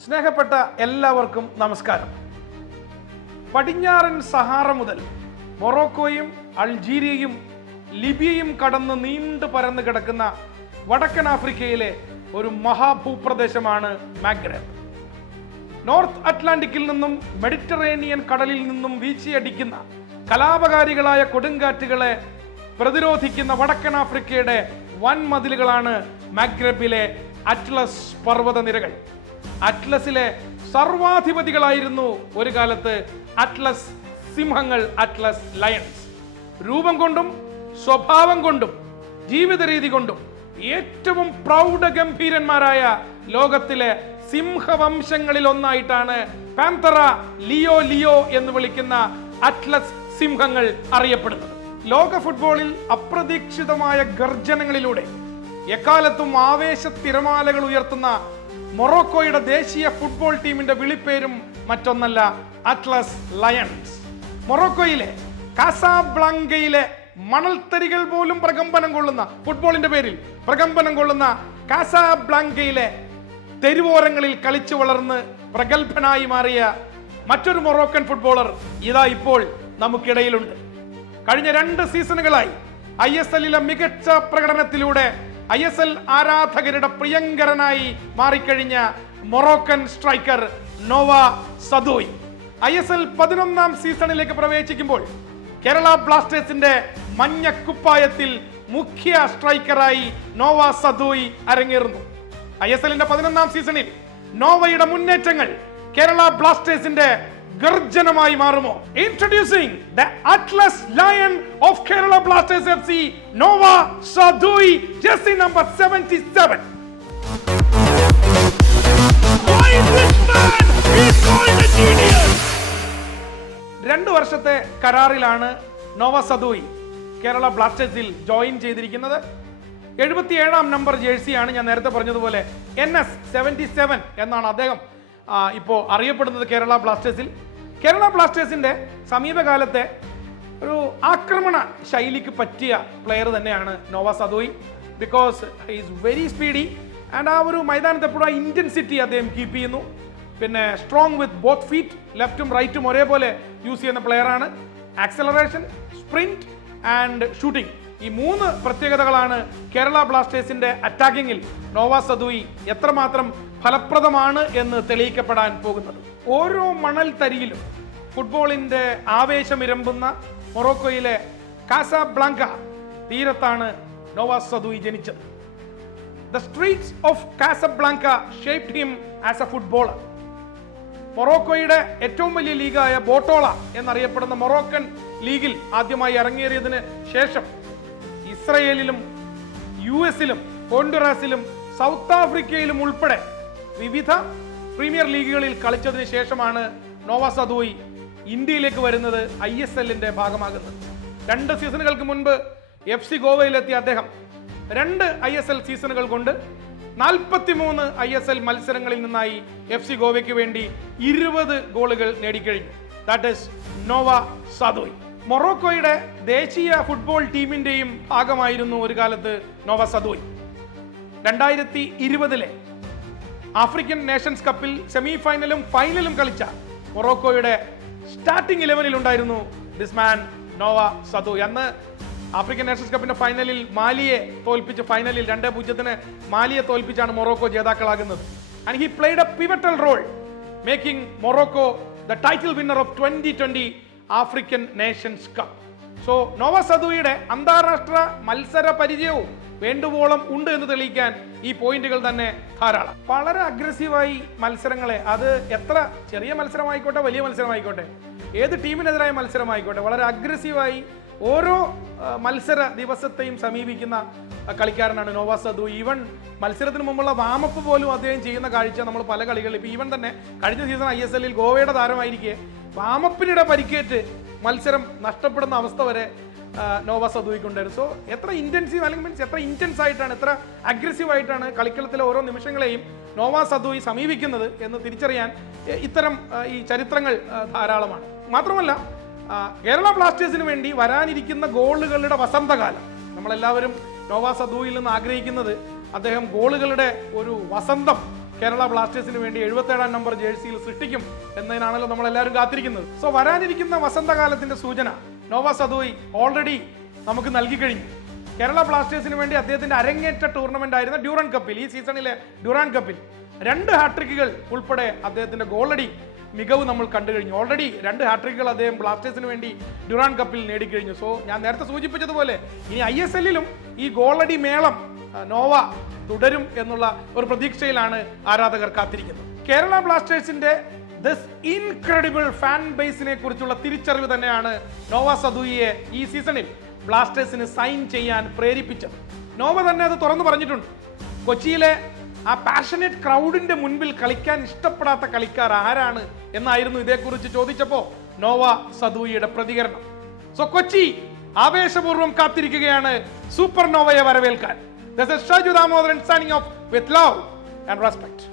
സ്നേഹപ്പെട്ട എല്ലാവർക്കും നമസ്കാരം. പടിഞ്ഞാറൻ സഹാറ മുതൽ മൊറോക്കോയും അൾജീരിയയും ലിബിയയും കടന്ന് നീണ്ടു പരന്നു കിടക്കുന്ന വടക്കൻ ആഫ്രിക്കയിലെ ഒരു മഹാഭൂപ്രദേശമാണ് മാഗ്രബ്. നോർത്ത് അറ്റ്ലാന്റിക്കിൽ നിന്നും മെഡിറ്ററേനിയൻ കടലിൽ നിന്നും വീശിയടിക്കുന്ന കലാപകാരികളായ കൊടുങ്കാറ്റുകളെ പ്രതിരോധിക്കുന്ന വടക്കൻ ആഫ്രിക്കയുടെ വൻ മതിലുകളാണ് മാഗ്രബിലെ അറ്റ്ലസ് പർവതനിരകൾ. അറ്റ്ലസിലെ സർവാധിപതികളായിരുന്നു ഒരു കാലത്ത് അറ്റ്ലസ് സിംഹങ്ങൾ അറ്റ്ലസ് ലയൺസ്. രൂപം കൊണ്ടും സ്വഭാവം കൊണ്ടും ജീവിത രീതി കൊണ്ടും ഏറ്റവും പ്രൗഢഗംഭീരന്മാരായ ലോകത്തിലെ സിംഹവംശങ്ങളിൽ ഒന്നായിട്ടാണ് പാന്തറ ലിയോ ലിയോ എന്ന് വിളിക്കുന്ന അറ്റ്ലസ് സിംഹങ്ങൾ അറിയപ്പെടുന്നത്. ലോക ഫുട്ബോളിൽ അപ്രതീക്ഷിതമായ ഗർജനങ്ങളിലൂടെ എക്കാലത്തും ആവേശ തിരമാലകൾ ഉയർത്തുന്ന മൊറോക്കോയുടെ ദേശീയ ഫുട്ബോൾ ടീമിന്റെ വിളിപ്പേരും മറ്റൊന്നല്ല അറ്റ്ലസ് ലയൺസ്. മൊറോക്കോയിലെ കാസാബ്ലാങ്കയിലെ മണൽത്തരികൾ പോലും പ്രകമ്പനം കൊള്ളുന്ന ഫുട്ബോളിന്റെ പേരിൽ പ്രകമ്പനം കൊള്ളുന്ന കാസാബ്ലാങ്കയിലെ തെരുവോരങ്ങളിൽ കളിച്ചു വളർന്ന് പ്രഗത്ഭനായി മാറിയ മറ്റൊരു മൊറോക്കൻ ഫുട്ബോളർ ഇതാ ഇപ്പോൾ നമുക്കിടയിലുണ്ട്. കഴിഞ്ഞ രണ്ട് സീസണുകളായി ഐ എസ് എല്ലിലെ മികച്ച പ്രകടനത്തിലൂടെ ഐ എസ് എൽ ആരാധകരുടെ പ്രിയങ്കരനായി മാറിക്കഴിഞ്ഞ Moroccan striker Noah Sadaoui. I S L പതിനൊന്നാം സീസണിലേക്ക് പ്രവേശിക്കുമ്പോൾ കേരള ബ്ലാസ്റ്റേഴ്സിന്റെ മഞ്ഞക്കുപ്പായത്തിൽ മുഖ്യ സ്ട്രൈക്കറായി നോവ സദോയ് അരങ്ങേറുന്നു. ഐ എസ് എല്ലിന്റെ പതിനൊന്നാം സീസണിൽ നോവയുടെ മുന്നേറ്റങ്ങൾ കേരള ബ്ലാസ്റ്റേഴ്സിന്റെ ഗർജനമായി മാറുമോ? Introducing the Atlas lion of Kerala Blasters F C Noah Sadaoui Jessy number seventy seven രണ്ട് വർഷത്തെ കരാറിലാണ് നോവ സദുയി കേരള ബ്ലാസ്റ്റേഴ്സിൽ ജോയിൻ ചെയ്തിരിക്കുന്നത്. എഴുപത്തിയേഴാം നമ്പർ ജേഴ്സിയാണ് ഞാൻ നേരത്തെ പറഞ്ഞതുപോലെ എൻ എസ് സെവന്റി സെവൻ എന്നാണ് അദ്ദേഹം ഇപ്പോൾ അറിയപ്പെടുന്നത് കേരള ബ്ലാസ്റ്റേഴ്സിൽ. കേരള ബ്ലാസ്റ്റേഴ്സിന്റെ സമീപകാലത്തെ ഒരു ആക്രമണ ശൈലിക്ക് പറ്റിയ പ്ലെയർ തന്നെയാണ് Noah Sadaoui. Because is very speedy and ആ ഒരു മൈതാനത്ത് എപ്പോഴും ആ ഇന്റൻസിറ്റി അദ്ദേഹം കീപ്പ് ചെയ്യുന്നു. പിന്നെ സ്ട്രോങ് വിത്ത് ബോത്ത് ഫീറ്റ് ലെഫ്റ്റും റൈറ്റും ഒരേപോലെ യൂസ് ചെയ്യുന്ന പ്ലെയറാണ് ആക്സലറേഷൻ സ്പ്രിന്റ് ആൻഡ് ഷൂട്ടിംഗ് ഈ മൂന്ന് പ്രത്യേകതകളാണ് കേരള ബ്ലാസ്റ്റേഴ്സിന്റെ അറ്റാക്കിങ്ങിൽ നോവ സദുയി എത്രമാത്രം ഫലപ്രദമാണ് എന്ന് തെളിയിക്കപ്പെടാൻ പോകുന്നത്. ഓരോ മണൽ തരിയിലും ഫുട്ബോളിന്റെ ആവേശമിരമ്പുന്ന മൊറോക്കോയിലെ കാസ ബ്ലാങ്ക തീരത്താണ് നോവ സദുയി ജനിച്ചത്. The streets of Casablanca shaped him as a footballer മൊറോക്കോയുടെ ഏറ്റവും വലിയ ലീഗായ ബോട്ടോള എന്നറിയപ്പെടുന്ന മൊറോക്കൻ ലീഗിൽ ആദ്യമായി ഇറങ്ങേറിയതിന് ശേഷം ഇസ്രയേലിലും യു എസിലും ഹോണ്ടുറാസിലും സൗത്ത് ആഫ്രിക്കയിലും ഉൾപ്പെടെ വിവിധ പ്രീമിയർ ലീഗുകളിൽ കളിച്ചതിന് ശേഷമാണ് നോവ സദോയി ഇന്ത്യയിലേക്ക് വരുന്നത് ഐ എസ് എല്ലിന്റെ ഭാഗമാകുന്നത്. രണ്ട് സീസണുകൾക്ക് മുൻപ് എഫ് സി ഗോവയിലെത്തിയ അദ്ദേഹം രണ്ട് ഐ എസ് എൽ സീസണുകൾ കൊണ്ട് നാൽപ്പത്തിമൂന്ന് ഐ എസ് എൽ മത്സരങ്ങളിൽ നിന്നായി എഫ് സി ഗോവയ്ക്ക് വേണ്ടി ഇരുപത് ഗോളുകൾ നേടിക്കഴിഞ്ഞു. ദാറ്റ് ഇസ് നോവ സാദോയ് മൊറോക്കോയുടെ ദേശീയ ഫുട്ബോൾ ടീമിന്റെയും ഭാഗമായിരുന്നു ഒരു കാലത്ത് നോവ സദോയ് രണ്ടായിരത്തി ഇരുപതിലെ ആഫ്രിക്കൻ നേഷൻസ് കപ്പിൽ സെമി ഫൈനലും ഫൈനലും കളിച്ച മൊറോക്കോയുടെ സ്റ്റാർട്ടിംഗ് ഇലവനിൽ ഉണ്ടായിരുന്നു ദിസ് മാൻ നോവ സദോയ് അന്ന് ആഫ്രിക്കൻ നേഷൻസ് കപ്പിന്റെ ഫൈനലിൽ മാലിയെ തോൽപ്പിച്ച് ഫൈനലിൽ രണ്ട് പൂജ്യത്തിന് മാലിയെ തോൽപ്പിച്ചാണ് Morocco ജേതാക്കളാകുന്നത്. And he played a pivotal role making Morocco the title winner of twenty twenty African Nations Cup so Noah അന്താരാഷ്ട്ര മത്സര പരിചയവും വേണ്ടുവോളം ഉണ്ട് എന്ന് തെളിയിക്കാൻ ഈ പോയിന്റുകൾ തന്നെ ധാരാളം. വളരെ അഗ്രസീവായി മത്സരങ്ങളെ അത് എത്ര ചെറിയ മത്സരമായിക്കോട്ടെ വലിയ മത്സരമായിക്കോട്ടെ ഏത് ടീമിനെതിരായ മത്സരമായിക്കോട്ടെ വളരെ അഗ്രസീവായി ഓരോ മത്സര ദിവസത്തെയും സമീപിക്കുന്ന കളിക്കാരനാണ് നോവ സദു ഈവൻ മത്സരത്തിന് മുമ്പുള്ള വാമപ്പ് പോലും അദ്ദേഹം ചെയ്യുന്ന കാഴ്ച നമ്മൾ പല കളികളിൽ ഇപ്പൊ ഈവൻ തന്നെ കഴിഞ്ഞ സീസൺ ഐ എസ് എല്ലിൽ ഗോവയുടെ താരമായിരിക്കെ വാമപ്പിനിടെ പരിക്കേറ്റ് മത്സരം നഷ്ടപ്പെടുന്ന അവസ്ഥ വരെ നോവ സദുവിക്കുണ്ടായിരുന്നു. സോ എത്ര ഇന്റൻസീവ് അല്ലെങ്കിൽ മീൻസ് എത്ര ഇന്റൻസ് ആയിട്ടാണ് എത്ര അഗ്രസീവ് ആയിട്ടാണ് കളിക്കളത്തിലെ ഓരോ നിമിഷങ്ങളെയും നോവ സദുയി സമീപിക്കുന്നത് എന്ന് തിരിച്ചറിയാൻ ഇത്തരം ഈ ചരിത്രങ്ങൾ ധാരാളമാണ്. മാത്രമല്ല കേരള ബ്ലാസ്റ്റേഴ്സിന് വേണ്ടി വരാനിരിക്കുന്ന ഗോളുകളുടെ വസന്തകാലം. നമ്മളെല്ലാവരും നോവ സദുവിൽ നിന്ന് ആഗ്രഹിക്കുന്നത് അദ്ദേഹം ഗോളുകളുടെ ഒരു വസന്തം കേരള ബ്ലാസ്റ്റേഴ്സിന് വേണ്ടി എഴുപത്തേഴാം നമ്പർ ജേഴ്സിയിൽ സൃഷ്ടിക്കും എന്നതിനാണല്ലോ നമ്മൾ എല്ലാവരും കാത്തിരിക്കുന്നത്. സോ വരാനിരിക്കുന്ന വസന്തകാലത്തിന്റെ സൂചന നോവ സദോയ് ഓൾറെഡി നമുക്ക് നൽകി കഴിഞ്ഞു. കേരള ബ്ലാസ്റ്റേഴ്സിന് വേണ്ടി അദ്ദേഹത്തിന്റെ അരങ്ങേറ്റ ടൂർണമെന്റ് ആയിരുന്ന ഡ്യൂറൻ കപ്പിൽ ഈ സീസണിലെ ഡ്യൂറാൻ കപ്പിൽ രണ്ട് ഹാട്രിക്കുകൾ ഉൾപ്പെടെ അദ്ദേഹത്തിന്റെ ഗോളടി മികവ് നമ്മൾ കണ്ടു കഴിഞ്ഞു. ഓൾറെഡി രണ്ട് ഹാട്രിക്കുകൾ അദ്ദേഹം ബ്ലാസ്റ്റേഴ്സിന് വേണ്ടി ഡ്യൂറാൻ കപ്പിൽ നേടിക്കഴിഞ്ഞു സോ ഞാൻ നേരത്തെ സൂചിപ്പിച്ചതുപോലെ ഇനി ഐ എസ് എല്ലിലും ഈ ഗോളടി മേളം നോവ തുടരും എന്നുള്ള ഒരു പ്രതീക്ഷയിലാണ് ആരാധകർ കാത്തിരിക്കുന്നത്. കേരള ബ്ലാസ്റ്റേഴ്സിന്റെ ദിസ് ഇൻക്രെഡിബിൾ ഫാൻ ബേസിനെ കുറിച്ചുള്ള തിരിച്ചറിവ് തന്നെയാണ് നോവ സദുയിയെ ഈ സീസണിൽ ബ്ലാസ്റ്റേഴ്സിന് സൈൻ ചെയ്യാൻ പ്രേരിപ്പിച്ചത്. നോവ തന്നെ അത് തുറന്നു പറഞ്ഞിട്ടുണ്ട്. കൊച്ചിയിലെ ആ പാഷനേറ്റ് ക്രൗഡിന്റെ മുൻപിൽ കളിക്കാൻ ഇഷ്ടപ്പെടാത്ത കളിക്കാർ ആരാണ് എന്നായിരുന്നു ഇതേക്കുറിച്ച് ചോദിച്ചപ്പോ നോവ സദൂയിയുടെ പ്രതികരണം. സോ കൊച്ചി ആവേശപൂർവം കാത്തിരിക്കുകയാണ് സൂപ്പർ നോവയെ വരവേൽക്കാൻ. This is Shaju signing off with love and respect.